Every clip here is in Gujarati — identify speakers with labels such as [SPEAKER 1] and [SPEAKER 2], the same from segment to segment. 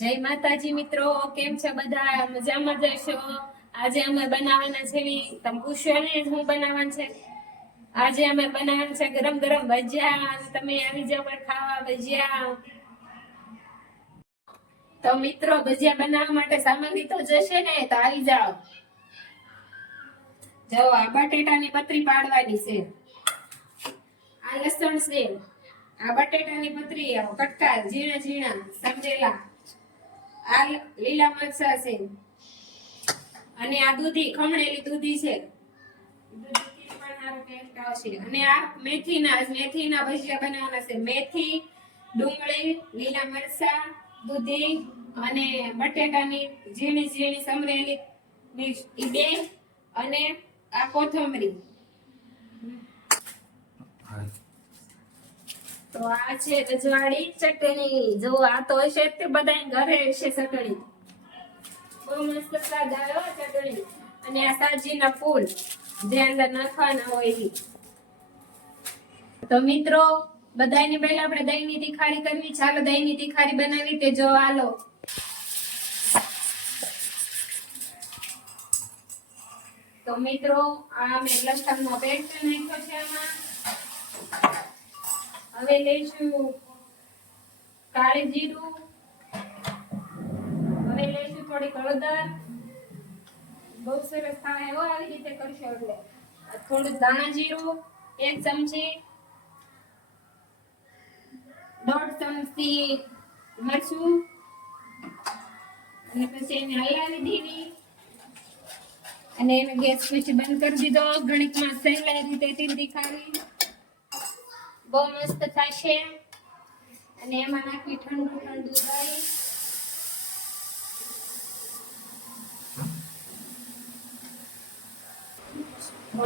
[SPEAKER 1] જય માતાજી મિત્રો, કેમ છે બધા? મજામાં જશો આજે અમે બનાવવાના છે તમે પૂછ્યો ને શું બનાવવાનું છે? આજે અમે બનાવવાનું છે ગરમ ગરમ ભજીયા તમે આવી જાવ પર ખાવા ભજીયા. તો મિત્રો, ભજીયા બનાવવા માટે સામગ્રી તો જશે ને, તો આવી જાઓ. જો, આ બટેટાની પતરી પાડવાની છે. આ લસણ છે. આ બટેટાની પતરી કટકા, ઝીણા ઝીણા સમજેલા આ લીલા મરચા છે. અને આ દૂધી, ખમણેલી દૂધી છે. અને આ મેથીના મેથીના ભજીયા બનાવવાના છે. મેથી, ડુંગળી, લીલા મરચા, દૂધી અને બટેટાની ઝીણી ઝીણી સમરેલી બે અને આ કોથમરી. તો આ છે રજવાડી ચટણી. જો આ તો હશે તે બધા ઘરે હશે ચટણી. બહુ મસ્ત સ્વાદ આવ્યો ચટણી. અને આ સાજીના ફૂલ. જે અંદર નાખવાના હોય તો મિત્રો બધાની પહેલા આપણે દહીંની તીખારી કરવી. ચાલો દહીંની તીખારી બનાવી તે જો આલો તો મિત્રો, આ મેં લસણનો પેસ્ટ નાખ્યો છે આમાં. હવે લઈશું કાળી જીરું હવે લઈશું થોડી હળદર. બહુ સરસ થાય એવો આવી રીતે કરશો એટલે. થોડું દાણા જીરું, એક ચમચી દોઢ ચમચી મરચું. અને પછી એને હલાવી દેવી અને એને ગેસ સ્વિચ બંધ કરી દીધો. ગણિતમાં સહેલા રીતે તીંધી ખાવી. બહુ મસ્ત થશે. અને એમાં નાખી ઠંડુ ઠંડુ દહીં.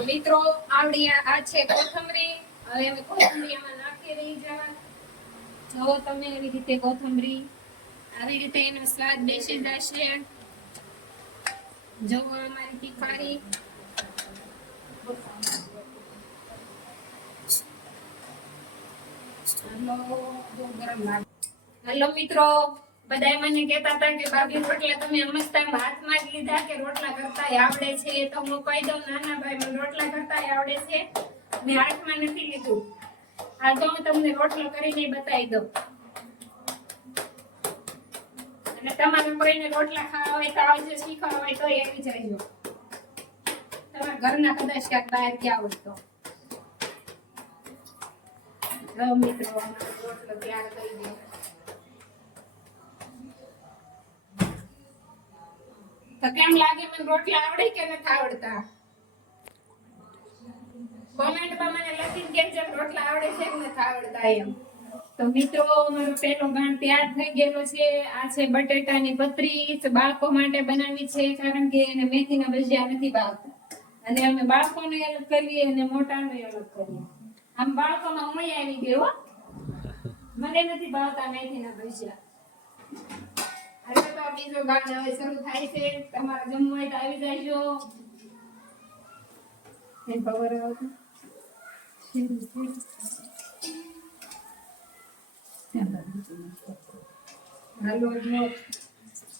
[SPEAKER 1] મિત્રો, આવડી આ છે કોથમરી. હવે અમે કોથમરી એમાં નાખી રહી જવા જો તમે એવી રીતે કોથમરી આવી રીતે એનો સ્વાદ બેસી જશે. જો અમારી તીખારી હેલો બહુ ગરમ લાગે હેલો મિત્રો, બધાય મને કહેતા હતા કે બાબી, રોટલા તમે હમણાં હાથમાં જ લીધા કે રોટલા કરતા આવડે છે? તો હું કહી દઉં, નાના ભાઈ, મને રોટલા કરતા આવડે છે. મેં હાથમાં નથી લીધું. આ તો હું તમને રોટલો કરીને બતાવી દઉં. અને તમારે કોઈને રોટલા ખાવા હોય તો આવજો, શીખવા હોય તો આવી જજો. તમારા ઘરના કદાચ ક્યાંક બહાર ગયા હોય તો. મિત્રો મારો પેલો ગાંઠ તૈયાર થઈ ગયેલો છે. આ છે બટેટાની પતરી બાળકો માટે બનાવી છે, કારણ કે એને મેથીના ભજીયા નથી ભાવતા. અને અમે બાળકોને અલગ કરીએ અને મોટાને અલગ કરીએ. આમ બાળકોમાં હું આવી ગયો. મને નથી ભાવતા મેથીના ભજીયા. હવે તો બીજો ગાંઠ હવે શરૂ થાય છે. તમારે જમવું હોય તો આવી જાયજો એ ખબર આવતી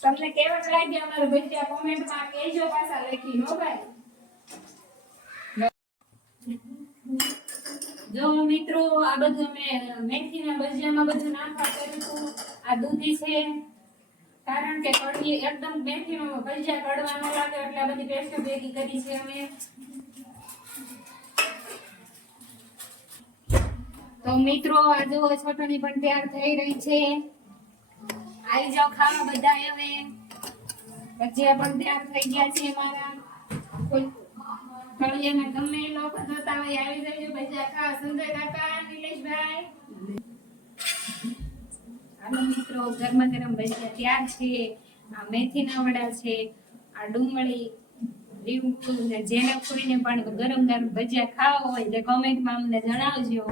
[SPEAKER 1] તમને કેવા લાગ્યા અમારા ભજીયા? કોમેન્ટમાં કહેજો પાછા લખી નો ભાઈ. જો મિત્રો, આ બધું મેં મેથીના ભજીયામાં બધું નાખવા કર્યું આ દૂધી છે. કારણ કે કડવી એકદમ મેથીનો ભજીયા કડવા ન લાગે, એટલે આ બધી પેસ્ટ ભેગી કરી છે અમે. તો મિત્રો, આ જો છોટણી પણ તૈયાર થઈ રહી છે. આવી જાઓ ખાવા બધા હવે. ભજીયા પણ તૈયાર થઈ ગયા છે મારા. કોઈ ફળિયાના ગમે એ લોકો જોતા હોય આવી જજો ભજીયા ખાવા સંજય કાકા, નિલેશભાઈ. હાલો મિત્રો ગરમા ગરમ ભજીયા તૈયાર છે? આ મેથીના વડા છે, આ ડુંગળી લીમડું ને જેને કોઈને પણ ગરમ ગરમ ભજીયા ખાવા હોય તો કોમેન્ટમાં અમને જણાવજો.